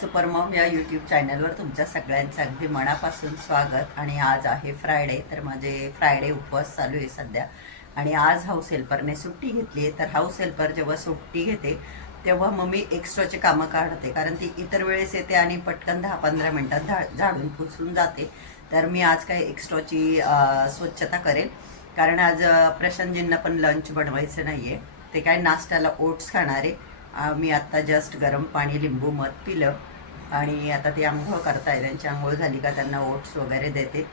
Supermom या YouTube चॅनलवर तुमच्या सगळ्यांचं अगदी मनापासून स्वागत. आणि आज आहे फ्रायडे तर माझे फ्रायडे उपवास चालू आहे सध्या. आणि आज हाऊस हेल्परने सुट्टी घेतली आहे. तर हाऊस हेल्पर जेव्हा सुट्टी घेते तेव्हा मग मी एक्स्ट्राचे कामं काढते. कारण ती इतर वेळेस येते आणि पटकन दहा पंधरा मिनटात झा झाडून पुसून जाते. तर मी आज काय एक्स्ट्राची स्वच्छता करेन. कारण आज प्रशांतजींना पण लंच बनवायचं नाही आहे ते काय नाश्त्याला ओट्स खाणार. आहे मी आत्ता जस्ट गरम पाणी लिंबू मध पिलं. आणि आता ते आंघोळ करताय त्यांची आंघोळ झाली का त्यांना ओट्स वगैरे देते.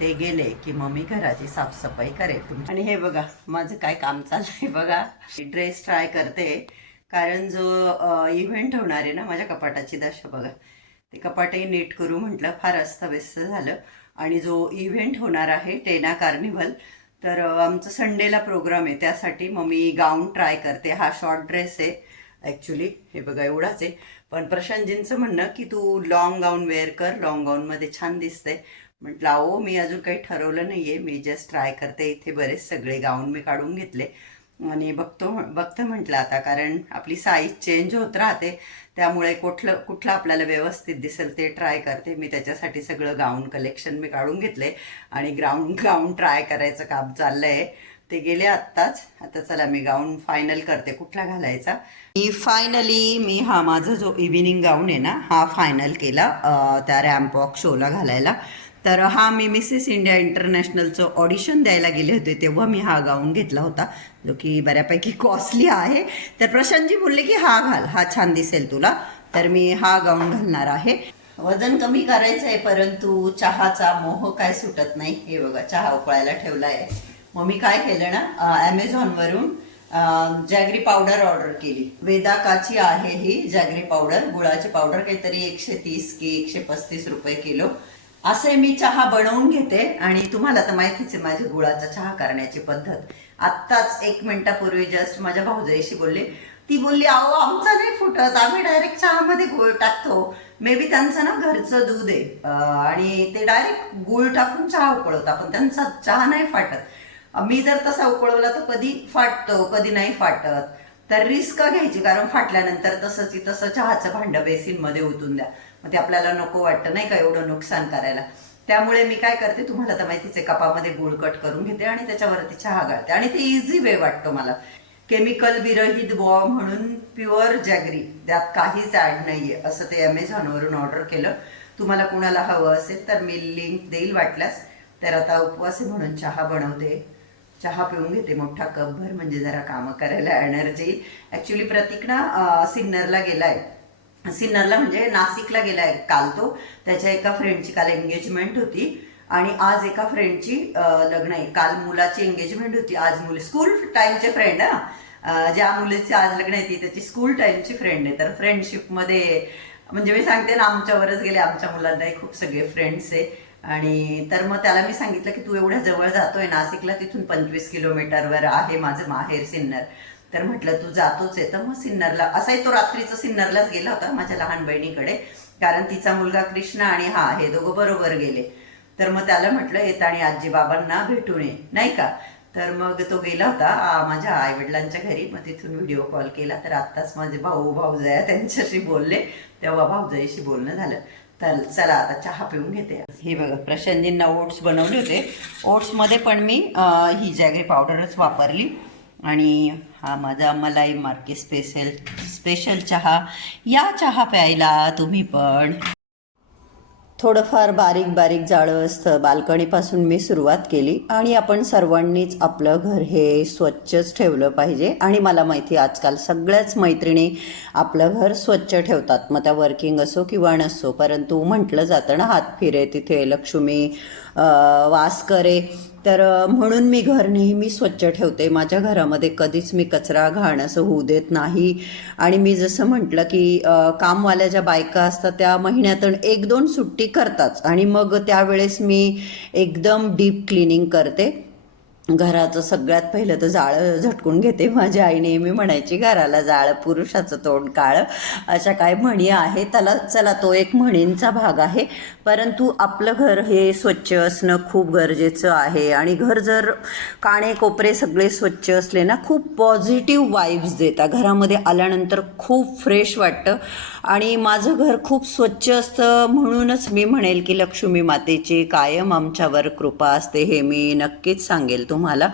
ते गेले की मग मी घराची साफसफाई करेल तुमची. आणि हे बघा माझं काय काम चाललंय बघा. ड्रेस ट्राय करते. कारण जो इव्हेंट होणार आहे ना माझ्या कपाटाची दशा बघा. ते कपाटही नीट करू म्हटलं फार अस्तव्यस्त झालं. आणि जो इव्हेंट होणार आहे टेना कार्निव्हल तर आमचं संडेला प्रोग्राम आहे. त्यासाठी मग मी गाऊन ट्राय करते. हा शॉर्ट ड्रेस आहे. ॲक्च्युली हे बघा एवढाच आहे. पण प्रशांतजींचं म्हणणं की तू लॉंग गाऊन वेअर कर लॉंग गाऊनमध्ये छान दिसतंय. म्हटलं अहो मी अजून काही ठरवलं नाही आहे मी जस्ट ट्राय करते. इथे बरेच सगळे गाऊन मी काढून घेतले. आणि बघतो बघतं म्हटलं आता कारण आपली साईज चेंज होत राहते. त्यामुळे कुठलं कुठलं आपल्याला व्यवस्थित दिसेल ते ट्राय करते. मी त्याच्यासाठी सगळं गाऊन कलेक्शन मी काढून घेतले आणि ग्राउंड गाऊन ट्राय करायचं काम चाललंय. आहे ते गेले आत्ताच. आता चला मी गाऊन फायनल करते. कुठला घालायचा? मी फायनली मी हा माझा जो इव्हिनिंग गाऊन आहे ना हा फायनल केला त्या रॅम्पॉक शोला घालायला. तर हा मी मिसेस इंडिया इंटरनॅशनलचं ऑडिशन द्यायला गेले होते तेव्हा मी हा गाऊन घेतला होता जो की बऱ्यापैकी कॉस्टली आहे. तर प्रशांतजी बोलले की हा घाल हा छान दिसेल तुला. तर मी हा गाऊन घालणार आहे. वजन कमी करायचं आहे परंतु चहाचा मोह काय सुटत नाही. हे बघा चहा उकळायला ठेवला आहे मग मी काय केलं ना ॲमेझॉनवरून जॅगरी पावडर ऑर्डर केली. वेदाकाची आहे ही जॅगरी पावडर गुळाची पावडर काहीतरी एकशे तीस की एकशे पस्तीस रुपये किलो. असे मी चहा बनवून घेते आणि तुम्हाला तर माहितीच आहे माझी गुळाचा चहा करण्याची पद्धत. आत्ताच एक मिनिटापूर्वी जस्ट माझ्या भाऊजाईशी बोलले. ती बोलली अहो आमचा नाही फुटत. आम्ही डायरेक्ट चहामध्ये गुळ टाकतो. मे बी त्यांचं ना घरचं दूध आहे. आणि ते डायरेक्ट गुळ टाकून चहा उकळवतात पण त्यांचा चहा नाही फाटत. मी जर तसा उकळवला तर कधी फाटतो कधी नाही फाटत. तर रिस्क घ्यायची कारण फाटल्यानंतर तसंच ती तसं चहाचं भांडं बेसिनमध्ये ओतून द्या. मग ते आपल्याला नको वाटतं नाही का एवढं नुकसान करायला. त्यामुळे मी काय करते तुम्हाला तर माहितीच आहे कपामध्ये गुळ कट करून घेते आणि त्याच्यावरती चहा घालते. आणि ते इझी वे वाटतो मला. केमिकल विरहित बॉ म्हणून प्युअर जॅगरी त्यात काहीच ऍड नाहीये. असं ते अमेझॉनवरून ऑर्डर केलं. तुम्हाला कुणाला हवं असेल तर मी लिंक देईल वाटल्यास. तर आता उपवास म्हणून चहा बनवते. चहा पिऊन घेते मोठा कपभर म्हणजे जरा कामं करायला एनर्जी ऍक्च्युली प्रतीक ना सिन्नरला गेलाय. सिन्नरला म्हणजे नाशिकला गेलाय काल तो. त्याच्या एका फ्रेंडची काल एंगेजमेंट होती. आणि आज एका फ्रेंडची लग्न आहे. काल मुलाची एंगेजमेंट होती. आज मुली स्कूल टाईमचे फ्रेंड हा. ज्या मुलीची आज लग्न आहे ती त्याची स्कूल टाईमची फ्रेंड आहे. तर फ्रेंडशिपमध्ये म्हणजे मी सांगते ना आमच्यावरच गेले. आमच्या मुलांनाही खूप सगळे फ्रेंड्स आहे. आणि तर मग त्याला मी सांगितलं की तू एवढ्या जवळ जातोय नाशिकला तिथून पंचवीस किलोमीटरवर आहे माझं माहेर सिन्नर. तर म्हटलं तू जातोच आहे. तर मग सिन्नरला असाही तो रात्रीचा सिन्नरलाच गेला होता माझ्या लहान बहिणीकडे. कारण तिचा मुलगा कृष्णा आणि हा हे दोघं बरोबर गेले. तर मग त्याला म्हटलं येत आणि आजी बाबांना भेटून ये. नाही का? तर मग तो गेला होता माझ्या आई वडिलांच्या घरी. मग तिथून व्हिडिओ कॉल केला. तर आत्ताच माझे भाऊ भाऊजया त्यांच्याशी बोलले. तेव्हा भाऊजाईशी बोलणं झालं. तर चला आता चहा पिऊन घेते. हे बघा प्रशांतजींना ओट्स बनवले होते. ओट्समध्ये पण मी ही जॅगरी पावडरच वापरली. आणि हा माझा मलाई मार्के स्पेशल स्पेशल चहा. या चहा प्यायला तुम्ही पण थोडंफार बारीक बारीक जाळं असतं. बाल्कनीपासून मी सुरुवात केली आणि आपण सर्वांनीच आपलं घर हे स्वच्छच ठेवलं पाहिजे. आणि मला माहिती आहे, आजकाल सगळ्याच मैत्रिणी आपलं घर स्वच्छ ठेवतात. मग त्या वर्किंग असो किंवा नसो परंतु म्हटलं जातं ना हात फिरे तिथे लक्ष्मी वास करे. तर म्हणून मी घर नेहमी स्वच्छ ठेवते. माझ्या घरामध्ये कधीच मी कचरा घाण असं होऊ देत नाही. आणि मी जसं म्हटलं की कामवाल्या ज्या बायका असतात त्या महिन्यातून एक दोन सुट्टी करतात. आणि मग त्यावेळेस मी एकदम डीप क्लिनिंग करते. घराचं सगळ्यात पहिलं तर जाळं झटकून घेते. माझी आई नेहमी म्हणायची घराला जाळं पुरुषाचं तोंड काळं. अशा काय म्हणी आहे. त्याला चला तो एक म्हणींचा भाग आहे. परंतु आपलं घर हे स्वच्छ असणं खूप गरजेचं आहे. आणि घर जर काणे कोपरे सगळे स्वच्छ असले ना खूप पॉझिटिव्ह वाईब्स देतात. घरामध्ये आल्यानंतर खूप फ्रेश वाटतं. आणि माझं घर खूप स्वच्छ असतं म्हणूनच मी म्हणेल की लक्ष्मी मातेची कायम आमच्यावर कृपा असते हे मी नक्कीच सांगेल तुम्हाला.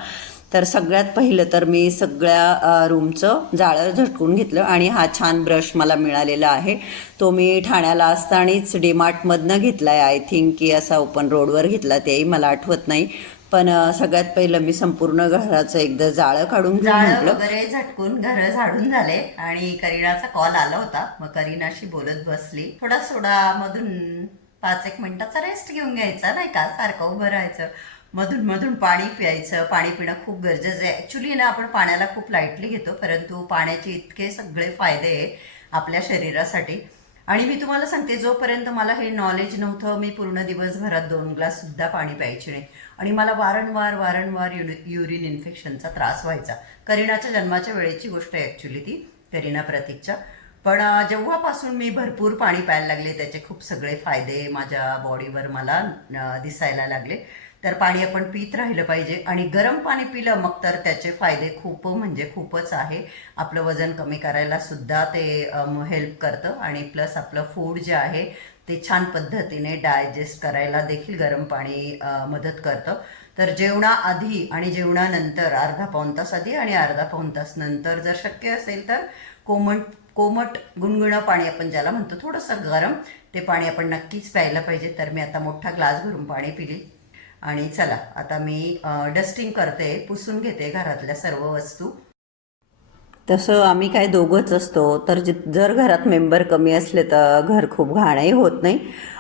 तर सगळ्यात पहिलं तर मी सगळ्या रूमचं जाळं झटकून घेतलं आणि हा छान ब्रश मला मिळालेला आहे. तो मी ठाण्याला असतानाच डीमार्टमधनं घेतला आहे आय थिंक की असा ओपन रोडवर घेतला तेही मला आठवत नाही. पण सगळ्यात पहिलं मी संपूर्ण घराचं एकदा जाळं काढून जाळं वगैरे झटकून घर झाडून झाले आणि करीनाचा कॉल आला होता. मग करीनाशी बोलत बसली. थोडा सोडा मधून पाच एक मिनिटाचा रेस्ट घेऊन घ्यायचा नाही का? सारखं उभं राहायचं. मधून मधून पाणी प्यायचं. पाणी पिणं खूप गरजेचं आहे. ऍक्च्युली ना आपण पाण्याला खूप लाईटली घेतो परंतु पाण्याचे इतके सगळे फायदे आहे आपल्या शरीरासाठी. आणि मी तुम्हाला सांगते जोपर्यंत मला हे नॉलेज नव्हतं मी पूर्ण दिवसभरात दोन ग्लास सुद्धा पाणी प्यायचे नाही. आणि मला वारंवार वारंवार युरिन इन्फेक्शनचा त्रास व्हायचा. करीनाच्या जन्माच्या वेळेची गोष्ट आहे ॲक्च्युली ती करीना प्रतीकच्या. पण जेव्हापासून मी भरपूर पाणी प्यायला लागले त्याचे खूप सगळे फायदे माझ्या बॉडीवर मला दिसायला लागले. तर पाणी आपण पित राहिलं पाहिजे आणि गरम पाणी पिलं मग तर त्याचे फायदे खूप म्हणजे खूपच आहे. आपलं वजन कमी करायला सुद्धा ते हेल्प करतं आणि प्लस आपलं फूड जे आहे ते छान पद्धतीने डायजेस्ट करायला देखील गरम पाणी मदत करतं. तर जेवणाआधी आणि जेवणानंतर अर्धा पाऊण तास आधी आणि अर्धा पाऊण तास नंतर जर शक्य असेल तर कोमट कोमट गुणगुणं पाणी आपण ज्याला म्हणतो थोडंसं गरम ते पाणी आपण नक्कीच प्यायला पाहिजे. तर मी आता मोठा ग्लास भरून पाणी पिली. आणि चला आता मी डस्टिंग करते पुसून घेते घरातल्या सर्व वस्तू. तसं आम्ही काय दोघंच असतो. तर जि जर घरात मेंबर कमी असले तर घर खूप घाणही होत नाही.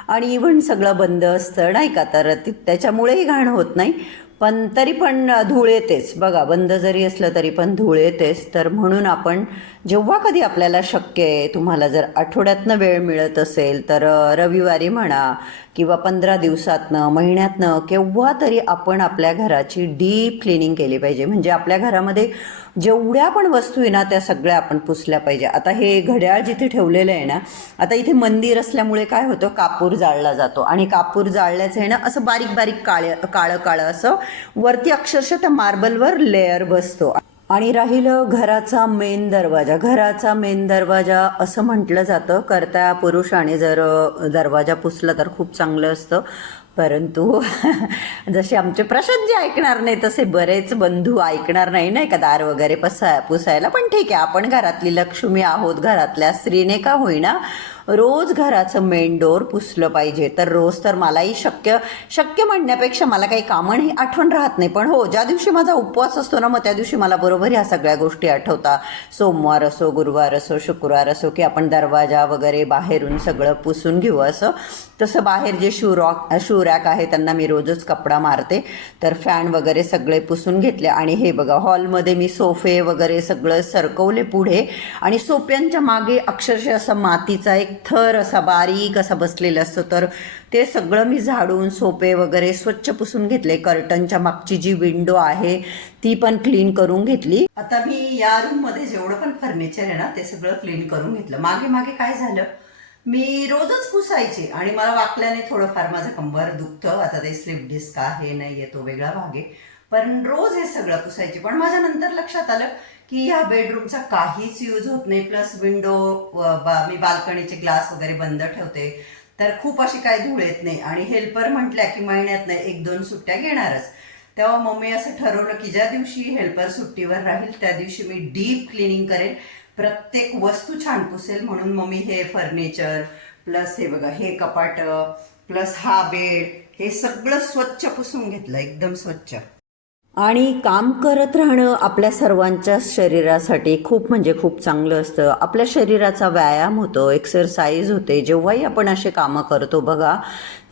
आणि इव्हन सगळं बंद असतं नाही का? तर ती त्याच्यामुळेही घाण होत नाही. पण तरी पण धूळ येतेच. बघा बंद जरी असलं तरी पण धूळ येतेच. तर म्हणून आपण जेव्हा कधी आपल्याला शक्य आहे तुम्हाला जर आठवड्यातनं वेळ मिळत असेल तर रविवारी म्हणा किंवा पंधरा दिवसातनं महिन्यातनं केव्हा तरी आपण आपल्या घराची डीप क्लिनिंग केली पाहिजे. म्हणजे आपल्या घरामध्ये जेवढ्या पण वस्तू आहे ना त्या सगळ्या आपण पुसल्या पाहिजे. आता हे घड्याळ जिथे ठेवलेलं आहे ना आता इथे मंदिर असल्यामुळे काय होतं कापूर जाळला जातो. आणि कापूर जाळल्याचं आहे ना असं बारीक बारीक काळे काळं काळं असं वरती अक्षरशः त्या मार्बलवर लेअर बसतो. आणि राहिलं घराचा मेन दरवाजा. घराचा मेन दरवाजा असं म्हटलं जातं. करता पुरुषाने जर दरवाजा पुसला तर खूप चांगलं असतं. परंतु जसे आमचे प्रशांत जे ऐकणार नाही तसे बरेच बंधू ऐकणार नाही नाही का? दार वगैरे पसा पुसायला. पण ठीक आहे आपण घरातली लक्ष्मी आहोत. घरातल्या स्त्रीने का होईना रोज घराचं मेन डोर पुसलं पाहिजे. तर रोज तर मलाही शक्य शक्य म्हणण्यापेक्षा मला काही कामणही आठवण राहत नाही. पण हो ज्या दिवशी माझा उपवास असतो ना मग त्या दिवशी मला बरोबर ह्या सगळ्या गोष्टी आठवतात सोमवार असो गुरुवार असो शुक्रवार असो की आपण दरवाजा वगैरे बाहेरून सगळं पुसून घेऊ असं. तसं बाहेर जे शू रॉक शू रॅक आहे त्यांना मी रोजच कपडा मारते. तर फॅन वगैरे सगळे पुसून घेतले. आणि हे बघा हॉलमध्ये मी सोफे वगैरे सगळं सरकवले पुढे. आणि सोप्यांच्या मागे अक्षरशः असा मातीचा एक थर असा बारीक असा बसलेला असतो. तर ते सगळं मी झाडून सोपे वगैरे स्वच्छ पुसून घेतले. कर्टनच्या मागची जी विंडो आहे ती पण क्लीन करून घेतली. आता मी या रूममध्ये जेवढं पण फर्निचर आहे ना ते सगळं क्लीन करून घेतलं. मागे मागे काय झालं? मी रोजच पुसायचे आणि मला वाकल्याने थोडंफार माझं कंबर दुखतं. आता ते स्लिप डिस्क आहे नाही आहे तो वेगळा भाग आहे. पण रोज हे सगळं पुसायचे. पण माझ्या नंतर लक्षात आलं की ह्या बेडरूमचा काहीच यूज होत नाही. प्लस विंडो मी बाल्कनीचे ग्लास वगैरे बंद ठेवते. तर खूप अशी काही धूळ येत नाही. आणि हेल्पर म्हटल्या की महिन्यात नाही एक दोन सुट्ट्या घेणारच. तेव्हा मम्मी असं ठरवलं की ज्या दिवशी हेल्पर सुट्टीवर राहील त्या दिवशी मी डीप क्लिनिंग करेन. प्रत्येक वस्तू छान पुसेल म्हणून मम्मी हे फर्निचर प्लस हे बघा हे कपाट प्लस हा बेड हे सगळं स्वच्छ पुसून घेतलं. एकदम स्वच्छ. आणि काम करत राहणं आपल्या सर्वांच्या शरीरासाठी खूप म्हणजे खूप चांगलं असतं. आपल्या शरीराचा व्यायाम होतो एक्सरसाइज होते. जेव्हाही आपण असे कामं करतो बघा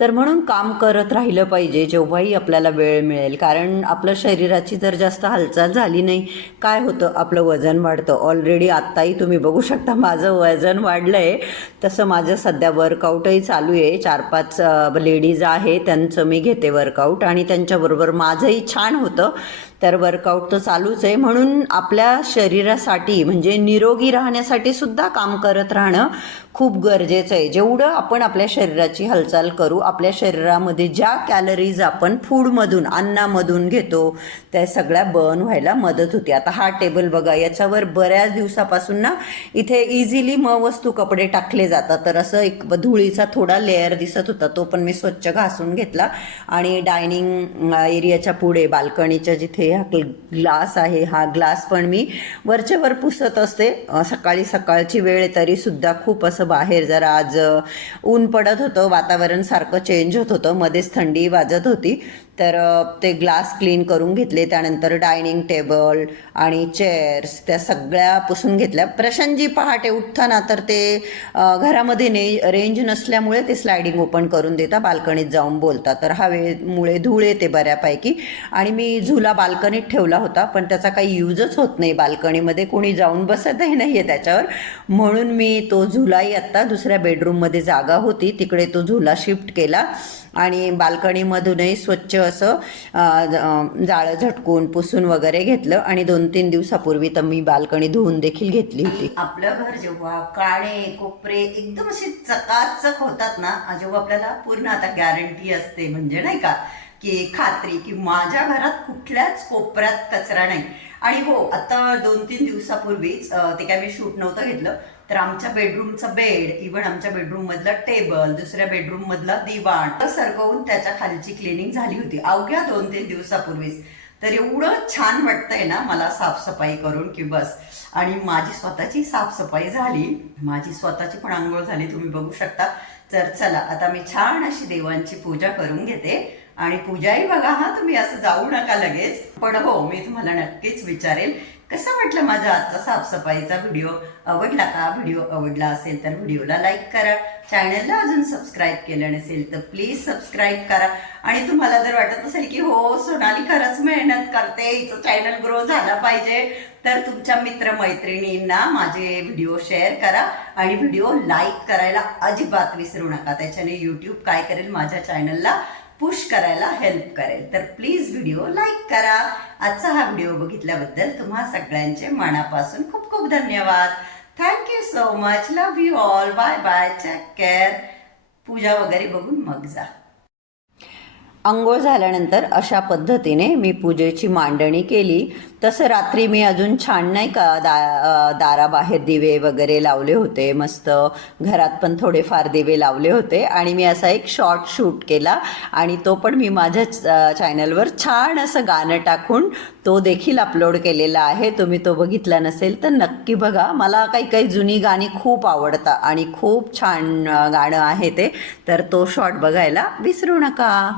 तर म्हणून काम करत राहिलं पाहिजे जेव्हाही आपल्याला वेळ मिळेल. कारण आपलं शरीराची जर जास्त हालचाल झाली नाही काय होतं? आपलं वजन वाढतं. ऑलरेडी आत्ताही तुम्ही बघू शकता माझं वजन वाढलं आहे तसं माझं सध्या वर्कआउटही चालू आहे. चार पाच लेडीज आहे त्यांचं मी घेते वर्कआउट आणि त्यांच्याबरोबर माझंही छान होतं. तर वर्कआउट तर चालूच आहे. म्हणून आपल्या शरीरासाठी म्हणजे निरोगी राहण्यासाठी सुद्धा काम करत राहणं खूप गरजेचं आहे. जेवढं आपण आपल्या शरीराची हालचाल करू आपल्या शरीरामध्ये ज्या कॅलरीज आपण फूडमधून अन्नामधून घेतो त्या सगळ्या बर्न व्हायला मदत होते. आता हा टेबल बघा याच्यावर बऱ्याच दिवसापासून ना इथे इझिली म वस्तू कपडे टाकले जातात. तर असं एक धुळीचा थोडा लेअर दिसत होता तो पण मी स्वच्छ घासून घेतला. आणि डायनिंग एरियाच्या पुढे बाल्कनीच्या जिथे हा ग्लास आहे हा ग्लास पण मी वरच्यावर पुसत असते. सकाळी सकाळची वेळ तरीसुद्धा तरी सुद्धा खूप असं बाहेर जरा आज ऊन पडत होतं वातावरण सारखं चेंज होत होतं मध्येच थंडी वाजत होती. तर ते ग्लास क्लीन करून घेतले त्यानंतर डायनिंग टेबल आणि चेअर्स त्या सगळ्या पुसून घेतल्या. प्रशांतजी पहाटे उठताना तर ते घरामध्ये ने रेंज नसल्यामुळे ते स्लायडिंग ओपन करून देता बाल्कनीत जाऊन बोलता तर हवेमुळे धूळ येते बऱ्यापैकी. आणि मी झुला बाल्कनीत ठेवला होता पण त्याचा काही यूजच होत नाही. बाल्कनीमध्ये कोणी जाऊन बसतही नाही आहे त्याच्यावर. म्हणून मी तो झुलाही आत्ता दुसऱ्या बेडरूममध्ये जागा होती. तिकडे तो झुला शिफ्ट केला. आणि बाल्कनीमधूनही स्वच्छ असं जाळं झटकून पुसून वगैरे घेतलं आणि दोन तीन दिवसापूर्वी तर मी बाल्कनी धुवून देखील घेतली होती. आपलं घर जेव्हा काळे कोपरे एकदम असे चकाचक होतात ना जेव्हा आपल्याला पूर्ण आता गॅरंटी असते म्हणजे नाही का की खात्री की माझ्या घरात कुठल्याच कोपऱ्यात कचरा नाही. आणि हो आता दोन तीन दिवसापूर्वीच ते काय मी शूट नव्हतं घेतलं तर आमच्या बेडरूमचा बेड इव्हन आमच्या बेडरूम मधला टेबल दुसऱ्या बेडरूम मधला दिवाण तर सरकवून त्याच्या खालची क्लिनिंग झाली होती. अवघ्या दोन तीन दिवसापूर्वीच. तर एवढं छान वाटतंय ना मला साफसफाई करून की बस. आणि माझी स्वतःची साफसफाई झाली. माझी स्वतःची पण आंघोळ झाली तुम्ही बघू शकता. तर चला आता मी छान अशी देवांची पूजा करून घेते. आणि पूजाही बघा हा तुम्ही असं जाऊ नका लगेच. पण हो मी तुम्हाला नक्कीच विचारेल कसं म्हटलं माझा आजचा साफसफाईचा व्हिडिओ? आवडला का? व्हिडिओ आवडला असेल तर व्हिडिओला लाईक करा. चॅनलला अजून सबस्क्राईब केलं नसेल तर प्लीज सबस्क्राईब करा. आणि तुम्हाला जर वाटत असेल की हो सोनाली खरंच मेहनत करते हिचं चॅनल ग्रो झाला पाहिजे तर तुमच्या मित्रमैत्रिणींना माझे व्हिडिओ शेअर करा आणि व्हिडिओ लाईक करायला अजिबात विसरू नका. त्याच्याने यूट्यूब काय करेल? माझ्या चॅनलला पुश करायला हेल्प करेल. तर प्लीज व्हिडिओ लाईक करा. आजचा हा व्हिडिओ बघितल्याबद्दल तुम्हा सगळ्यांचे मनापासून खूप खूप धन्यवाद. Thank you so much love you all bye bye take care पूजा वगैरे बघून मग जा. आंघोळ झाल्यानंतर अशा पद्धतीने मी पूजेची मांडणी केली. तसं रात्री मी अजून छान नाही का दा दाराबाहेर दिवे वगैरे लावले होते. मस्त घरात पण थोडेफार दिवे लावले होते आणि मी असा एक शॉर्ट शूट केला आणि तो पण मी माझ्या चॅनलवर छान असं गाणं टाकून तो देखील अपलोड केलेला आहे. तुम्ही तो बघितला नसेल तर नक्की बघा. मला काही काही जुनी गाणी खूप आवडतात आणि खूप छान गाणं आहे ते. तर तो शॉर्ट बघायला विसरू नका.